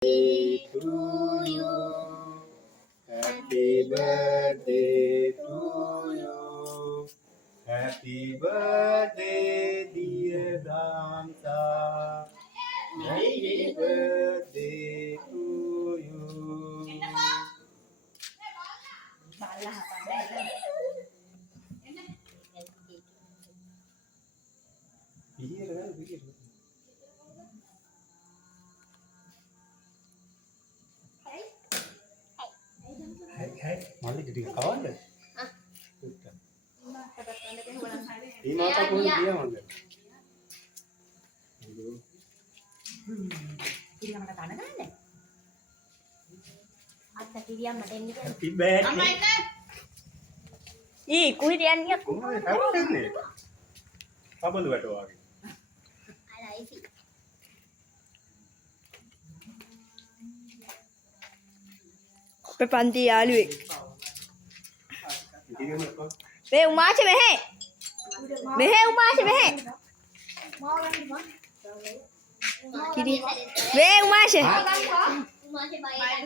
to you. Happy birthday to you. Happy birthday, dear Damsa. Happy birthday to you. Hai, malah jadi kawan deh. Ini mata pun dia mana? Kiri yang mana kan deh? Ada kiri yang mana ini kan? Happy birthday. Ih, kuri dia ni aku. Oh, happy nih. Apa lu ada lagi? Ada isi. Pepanti alu. Be umah je behe. Behe umah je behe. Kiri. Be umah je. Umah je baik.